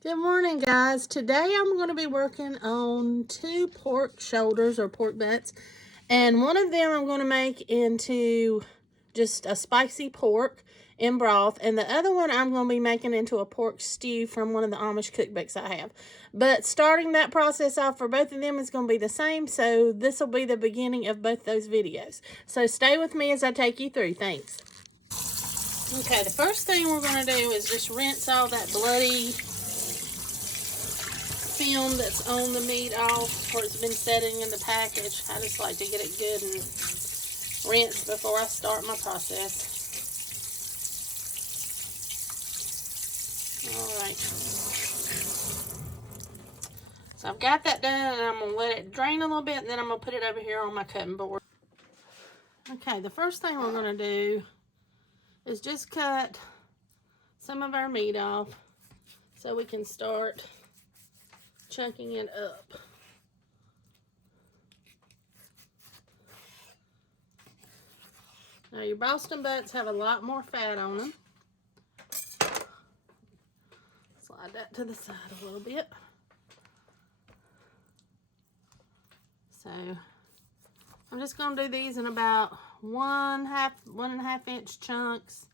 Good morning, guys. Today I'm going to be working on 2 pork shoulders or pork butts, and one of them I'm going to make into just a spicy pork in broth, and the other one I'm going to be making into a pork stew from one of the Amish cookbooks I have. But starting that process off for both of them is going to be the same, so this will be the beginning of both those videos. So stay with me as I take you through. Thanks. Okay, the first thing we're going to do is just rinse all that bloody film that's on the meat off where it's been setting in the package. I just like to get it good and rinsed before I start my process. Alright. So I've got that done, and I'm going to let it drain a little bit, and then I'm going to put it over here on my cutting board. Okay, the first thing we're going to do is just cut some of our meat off so we can start chunking it up. Now your Boston butts have a lot more fat on them. Slide that to the side a little bit. So I'm just going to do these in about 1.5 inch chunks.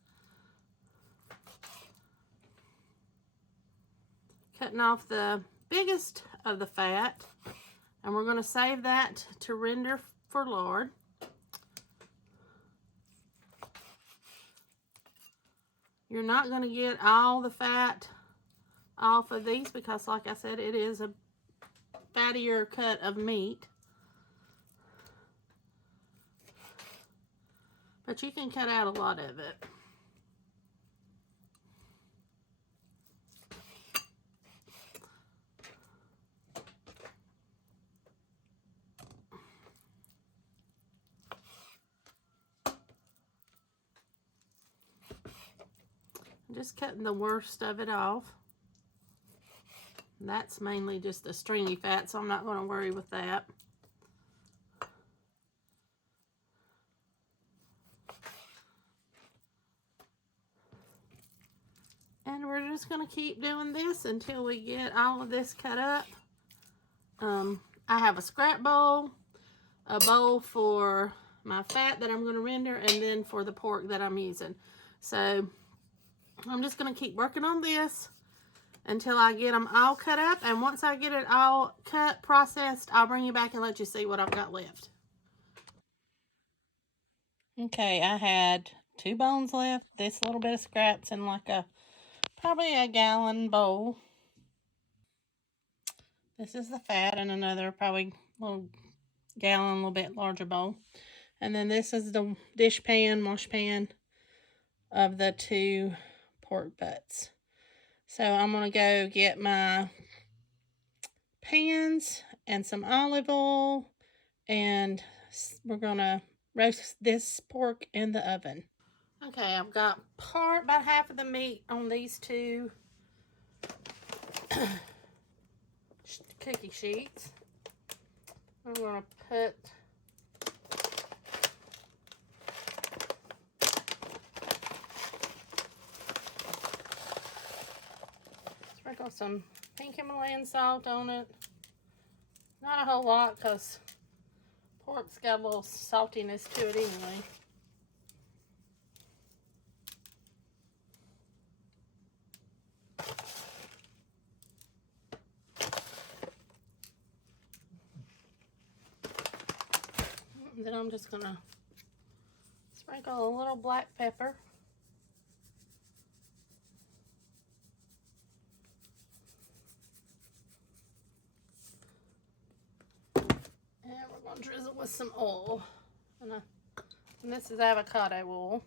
Cutting off the biggest of the fat, and we're going to save that to render for lard. You're not going to get all the fat off of these because, like I said, it is a fattier cut of meat. But you can cut out a lot of it. I'm just cutting the worst of it off. That's mainly just the stringy fat, so I'm not going to worry with that. And we're just going to keep doing this until we get all of this cut up. I have a scrap bowl, a bowl for my fat that I'm going to render, and then for the pork that I'm using. So I'm just going to keep working on this until I get them all cut up. And once I get it all cut, processed, I'll bring you back and let you see what I've got left. Okay, I had 2 bones left, this little bit of scraps, and like probably a gallon bowl. This is the fat, and another probably little gallon, a little bit larger bowl. And then this is the dish pan, wash pan of the 2 pork butts. So I'm going to go get my pans and some olive oil, and we're going to roast this pork in the oven. Okay, I've got about half of the meat on these 2 cookie sheets. I'm going to put sprinkle some pink Himalayan salt on it. Not a whole lot because pork's got a little saltiness to it anyway. And then I'm just going to sprinkle a little black pepper. And we're going to drizzle with some oil. And this is avocado oil.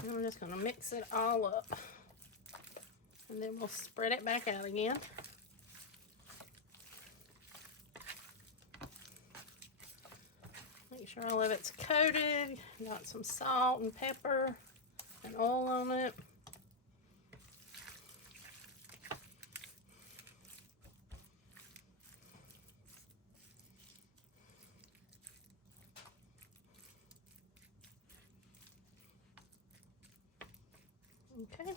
And I'm just going to mix it all up. And then we'll spread it back out again. Make Make sure all of it's coated. Got some salt and pepper and oil on it. Okay.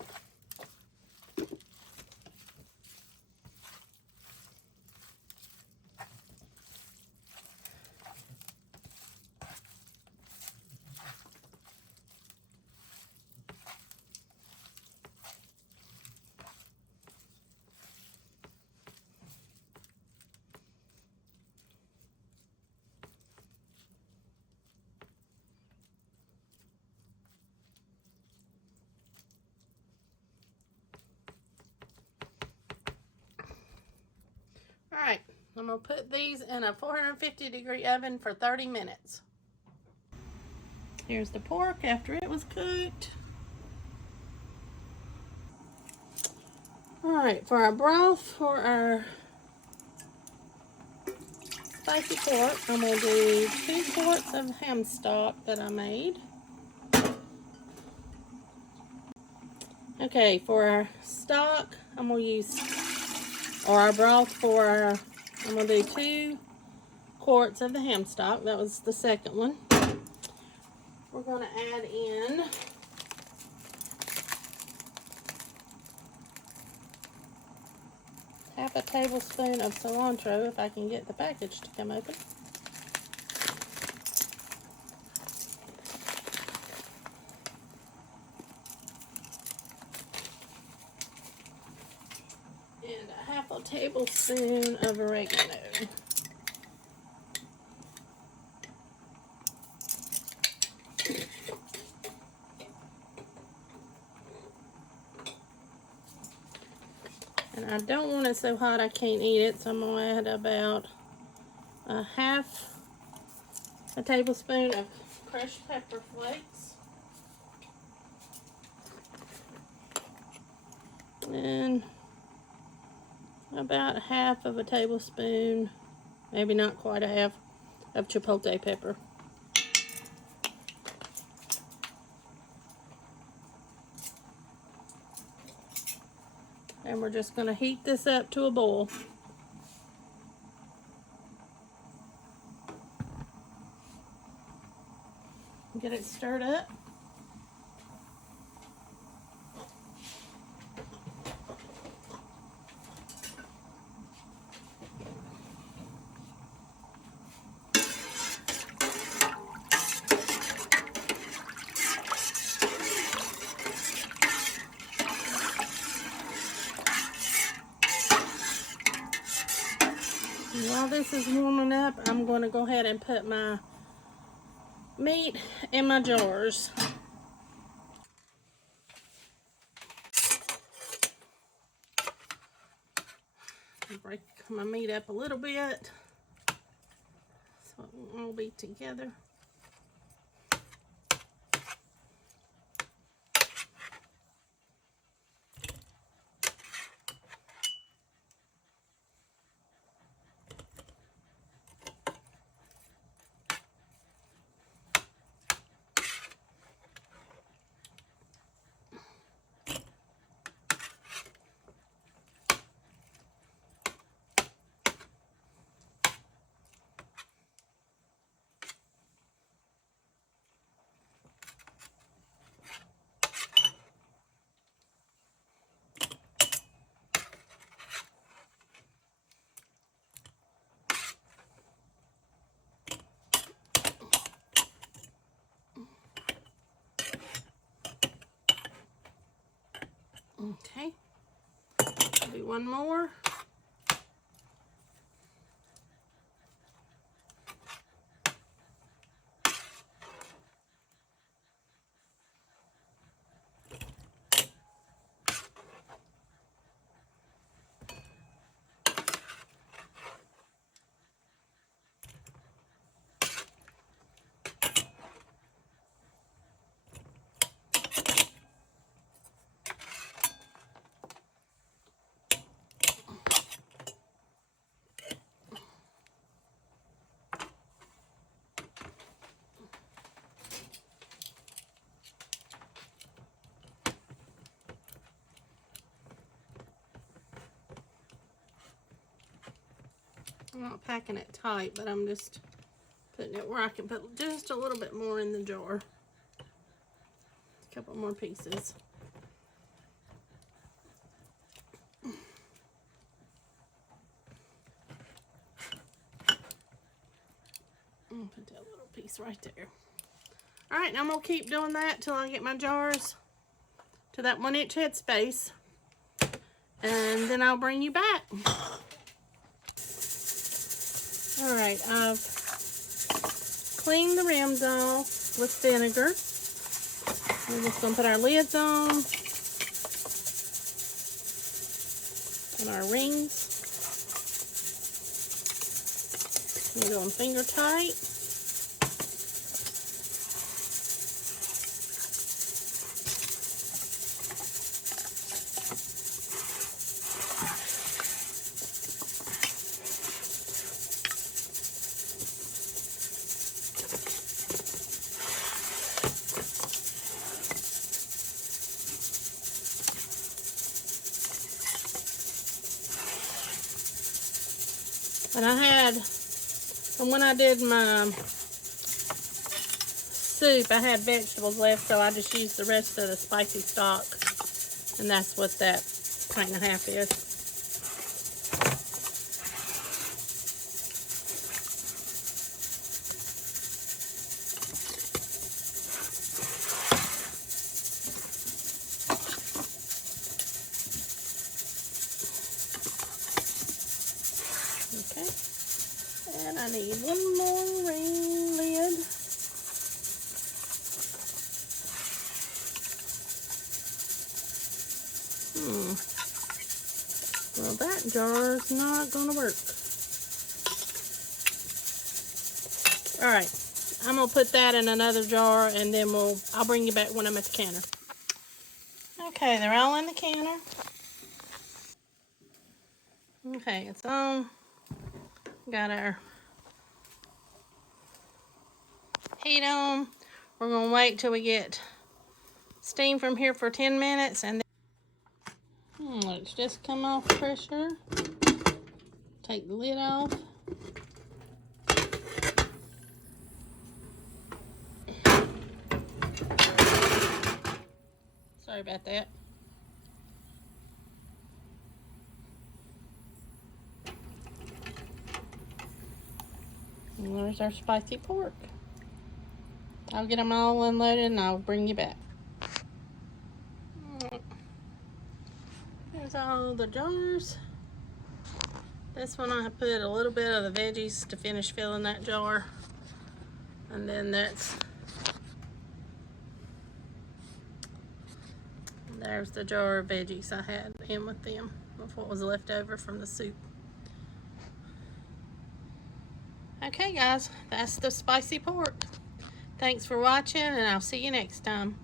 All right, I'm gonna put these in a 450-degree oven for 30 minutes. Here's the pork after it was cooked. All right, for our broth, for our spicy pork, I'm gonna do 2 quarts of ham stock that I made. Okay, for our stock, I'm gonna use, or our broth for our, I'm gonna do 2 quarts of the ham stock. That was the second one. We're gonna add in half a tablespoon of cilantro, if I can get the package to come open. And a half a tablespoon of oregano. And I don't want it so hot I can't eat it, so I'm going to add about a half a tablespoon of crushed pepper flakes. And about half of a tablespoon, maybe not quite a half, of chipotle pepper. And we're just going to heat this up to a boil. Get it stirred up. While this is warming up, I'm going to go ahead and put my meat in my jars. Break my meat up a little bit so it won't all be together. Okay, do one more. I'm not packing it tight, but I'm just putting it where I can put just a little bit more in the jar. A couple more pieces. I'll put that little piece right there. All right, now I'm gonna keep doing that till I get my jars to that 1-inch headspace, and then I'll bring you back. All right, I've cleaned the rims off with vinegar. We're just gonna put our lids on and our rings. I'm going finger tight. And I had, from when I did my soup, I had vegetables left, so I just used the rest of the spicy stock. And that's what that pint and a half is. Okay. And I need one more ring lid. Well, that jar's not gonna work. All right, I'm gonna put that in another jar, and then I'll bring you back when I'm at the canner. Okay, they're all in the canner. Okay, it's on. Got our heat on. We're gonna wait till we get steam from here for 10 minutes, and then let's just come off pressure. Take the lid off. Sorry about that. And there's our spicy pork. I'll get them all unloaded and I'll bring you back. There's all the jars. This one I put a little bit of the veggies to finish filling that jar. And then there's the jar of veggies I had in with them, with what was left over from the soup. Okay guys, that's the spicy pork. Thanks for watching, and I'll see you next time.